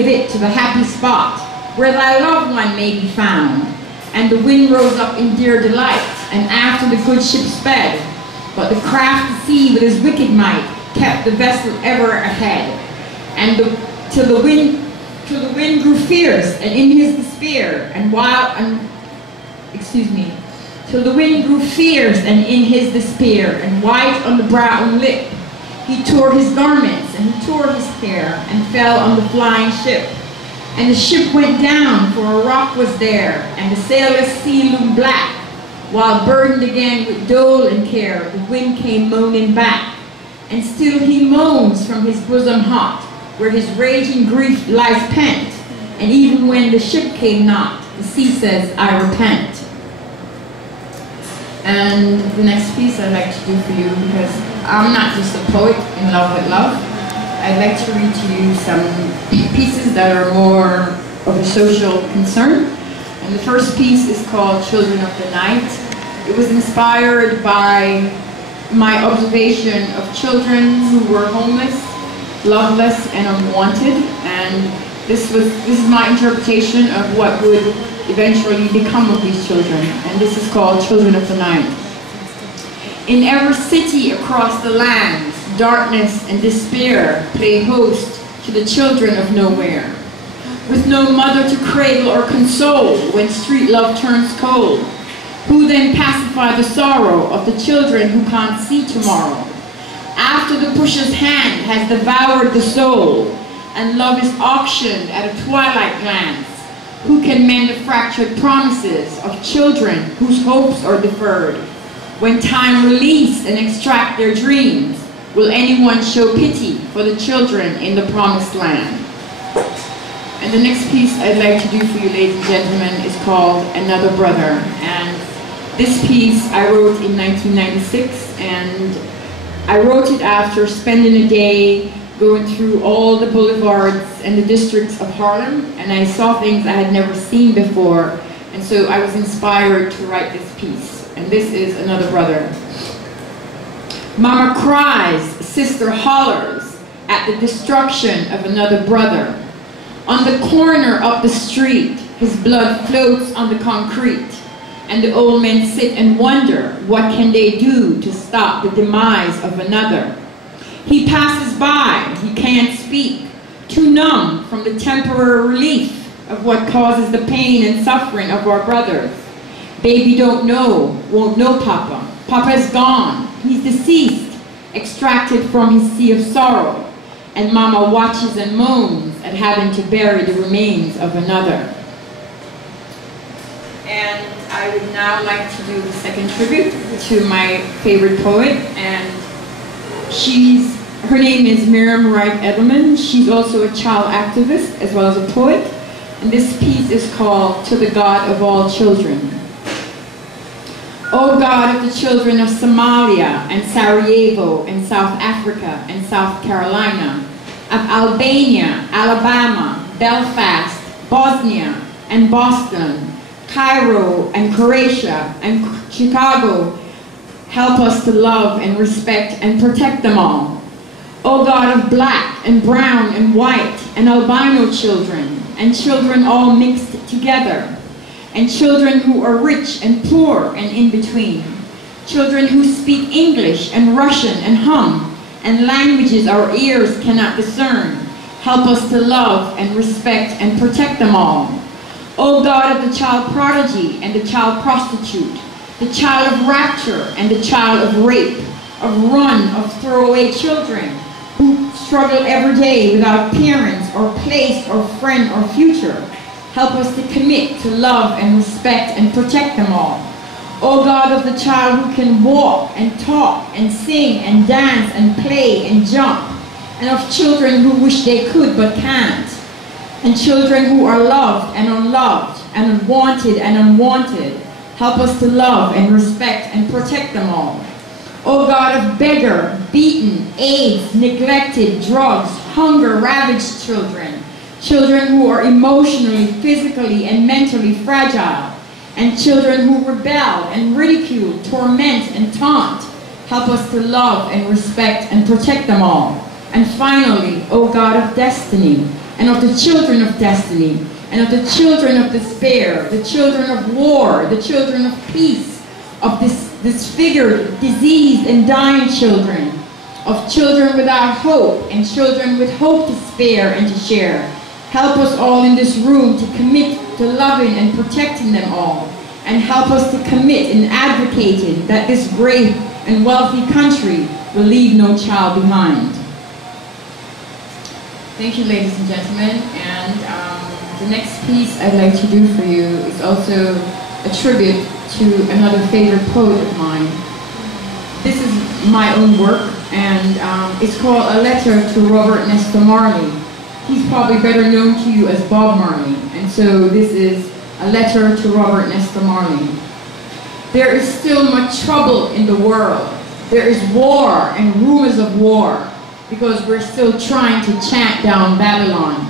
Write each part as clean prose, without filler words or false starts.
with it to the happy spot where thy loved one may be found. And the wind rose up in dear delight, and after the good ship sped. But the crafty sea with his wicked might kept the vessel ever ahead. And till the wind grew fierce, and in his despair, till the wind grew fierce, and in his despair, and white on the brow and lip, he tore his garments, and he tore his hair, and fell on the flying ship. And the ship went down, for a rock was there, and the sailless sea loomed black, while burdened again with dole and care, the wind came moaning back. And still he moans from his bosom hot, where his raging grief lies pent, and even when the ship came not, the sea says, I repent. And the next piece I'd like to do for you, because I'm not just a poet in love with love, I'd like to read to you some pieces that are more of a social concern. And the first piece is called Children of the Night. It was inspired by my observation of children who were homeless, loveless, and unwanted. And this is my interpretation of what would eventually become of these children. And this is called Children of the Night. In every city across the land, darkness and despair play host to the children of nowhere. With no mother to cradle or console when street love turns cold, who then pacify the sorrow of the children who can't see tomorrow? After the pusher's hand has devoured the soul, and love is auctioned at a twilight glance, who can mend the fractured promises of children whose hopes are deferred? When time release and extract their dreams, will anyone show pity for the children in the promised land? And the next piece I'd like to do for you, ladies and gentlemen, is called Another Brother. And this piece I wrote in 1996, and I wrote it after spending a day going through all the boulevards and the districts of Harlem, and I saw things I had never seen before, and so I was inspired to write this piece. And this is Another Brother. Mama cries, sister hollers at the destruction of another brother. On the corner of the street, his blood floats on the concrete, and the old men sit and wonder, what can they do to stop the demise of another? He passes by, he can't speak, too numb from the temporary relief of what causes the pain and suffering of our brothers. Baby don't know, won't know Papa. Papa's gone, he's deceased, extracted from his sea of sorrow, and Mama watches and moans at having to bury the remains of another. And I would now like to do the second tribute to my favorite poet, and her name is Miriam Wright Edelman. She's also a child activist as well as a poet, and this piece is called To the God of All Children. O God of the children of Somalia and Sarajevo and South Africa and South Carolina, of Albania, Alabama, Belfast, Bosnia and Boston, Cairo and Croatia and Chicago, help us to love and respect and protect them all. O God of black and brown and white and albino children, and children all mixed together, and children who are rich and poor and in between, children who speak English and Russian and hum, and languages our ears cannot discern, help us to love and respect and protect them all. O God of the child prodigy and the child prostitute, the child of rapture and the child of rape, of run, of throwaway children, who struggle every day without parents or place or friend or future, help us to commit to love and respect and protect them all. O God of the child who can walk and talk and sing and dance and play and jump, and of children who wish they could but can't, and children who are loved and unloved and unwanted and unwanted, help us to love and respect and protect them all. O God of beggar, beaten, AIDS, neglected, drugs, hunger, ravaged children, children who are emotionally, physically, and mentally fragile, and children who rebel and ridicule, torment, and taunt, help us to love and respect and protect them all. And finally, O God of destiny and of the children of destiny, and of the children of despair, the children of war, the children of peace, of disfigured, diseased, and dying children, of children without hope, and children with hope to spare and to share. Help us all in this room to commit to loving and protecting them all, and help us to commit in advocating that this great and wealthy country will leave no child behind. Thank you, ladies and gentlemen. And the next piece I'd like to do for you is also a tribute to another favorite poet of mine. This is my own work, and it's called A Letter to Robert Nesta Marley. He's probably better known to you as Bob Marley, and so this is A Letter to Robert Nesta Marley. There is still much trouble in the world. There is war and rumors of war, because we're still trying to chant down Babylon.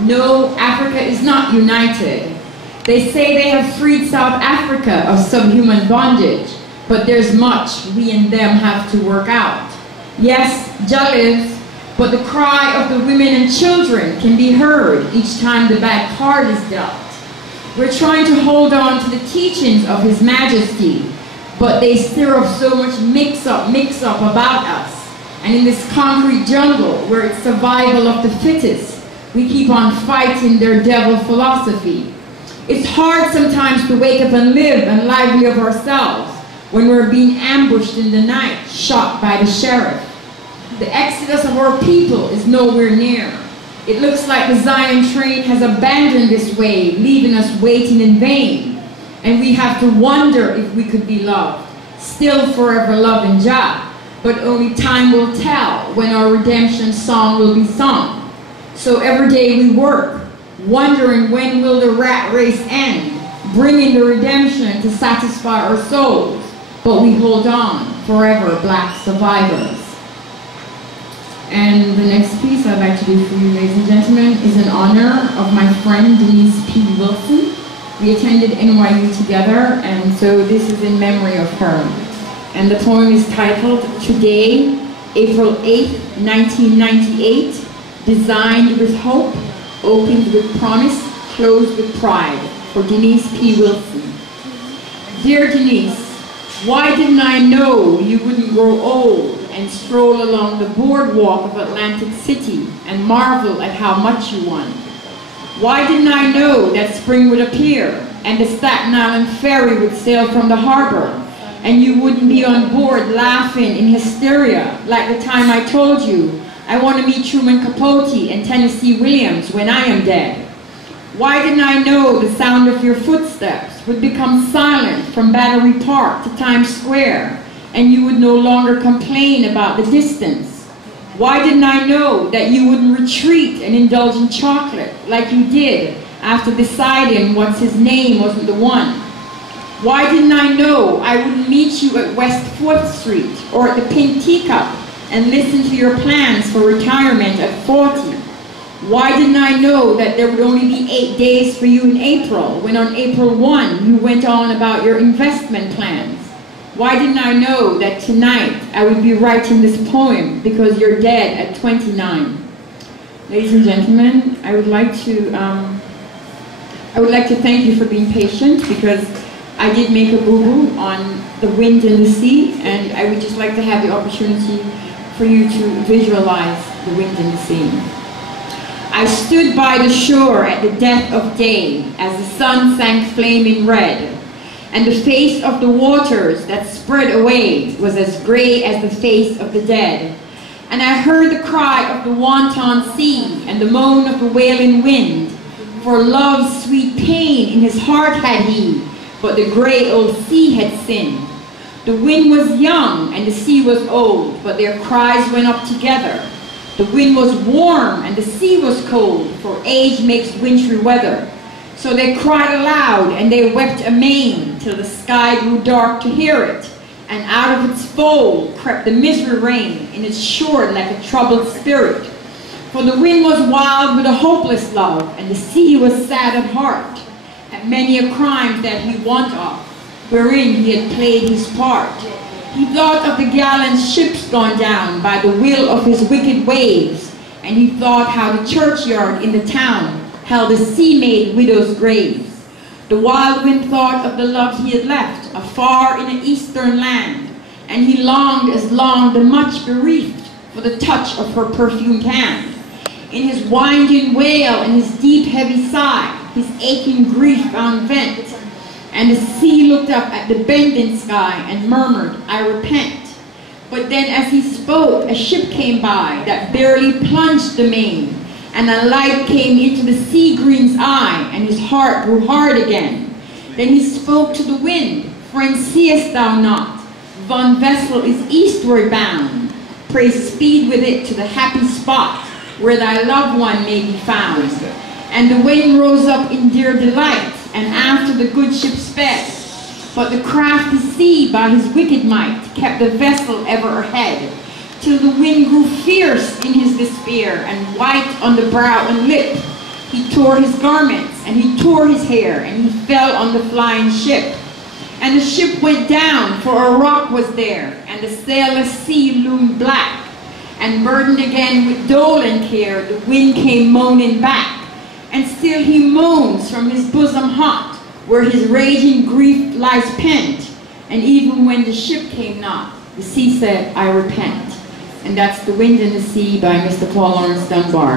No, Africa is not united. They say they have freed South Africa of subhuman bondage, but there's much we and them have to work out. Yes, Jah lives, but the cry of the women and children can be heard each time the bad card is dealt. We're trying to hold on to the teachings of His Majesty, but they stir up so much mix-up about us. And in this concrete jungle, where it's survival of the fittest, we keep on fighting their devil philosophy. It's hard sometimes to wake up and live and lively of ourselves when we're being ambushed in the night, shot by the sheriff. The exodus of our people is nowhere near. It looks like the Zion train has abandoned this way, leaving us waiting in vain. And we have to wonder if we could be loved, still forever loving Jah. But only time will tell when our redemption song will be sung. So every day we work, wondering when will the rat race end, bringing the redemption to satisfy our souls. But we hold on, forever black survivors. And the next piece I'd like to do for you, ladies and gentlemen, is in honor of my friend Denise P. Wilson. We attended NYU together, and so this is in memory of her. And the poem is titled, Today, April 8, 1998, Designed with Hope, Opened with Promise, Closed with Pride, for Denise P. Wilson. Dear Denise, why didn't I know you wouldn't grow old and stroll along the boardwalk of Atlantic City and marvel at how much you won? Why didn't I know that spring would appear and the Staten Island ferry would sail from the harbor, and you wouldn't be on board laughing in hysteria like the time I told you I want to meet Truman Capote and Tennessee Williams when I am dead? Why didn't I know the sound of your footsteps would become silent from Battery Park to Times Square, and you would no longer complain about the distance? Why didn't I know that you wouldn't retreat and indulge in chocolate like you did after deciding what's his name wasn't the one? Why didn't I know I wouldn't meet you at West 4th Street or at the Pink Teacup and listen to your plans for retirement at 40? Why didn't I know that there would only be 8 days for you in April, when on April 1 you went on about your investment plans? Why didn't I know that tonight I would be writing this poem because you're dead at 29? Ladies and gentlemen, I would like to thank you for being patient, because I did make a boo-boo on the wind and the sea, and I would just like to have the opportunity for you to visualize the wind and the sea. I stood by the shore at the death of day as the sun sank flaming red, and the face of the waters that spread away was as gray as the face of the dead. And I heard the cry of the wanton sea and the moan of the wailing wind, for love's sweet pain in his heart had he, but the gray old sea had sinned. The wind was young and the sea was old, but their cries went up together. The wind was warm and the sea was cold, for age makes wintry weather. So they cried aloud and they wept amain, till the sky grew dark to hear it, and out of its fold crept the misery rain in its shore like a troubled spirit. For the wind was wild with a hopeless love, and the sea was sad at heart, at many a crime that he wot of, wherein he had played his part. He thought of the gallant ships gone down by the will of his wicked waves, and he thought how the churchyard in the town held a sea-made widow's grave. The wild wind thought of the love he had left afar in an eastern land, and he longed as longed the much bereaved for the touch of her perfumed hand. In his winding wail and his deep heavy sigh, his aching grief found vent, and the sea looked up at the bending sky and murmured, "I repent." But then as he spoke, a ship came by that barely plunged the main, and a light came into the sea green's eye, and his heart grew hard again. Then he spoke to the wind, "Friend, seest thou not? One vessel is eastward bound. Pray speed with it to the happy spot where thy loved one may be found." And the wind rose up in dear delight, and after the good ship sped. But the crafty sea by his wicked might kept the vessel ever ahead, till the wind grew fierce in his despair, and white on the brow and lip. He tore his garments, and he tore his hair, and he fell on the flying ship. And the ship went down, for a rock was there, and the sailless sea loomed black. And burdened again with dole and care, the wind came moaning back. And still he moans from his bosom hot, where his raging grief lies pent. And even when the ship came not, the sea said, "I repent." And that's The Wind and the Sea by Mr. Paul Laurence Dunbar.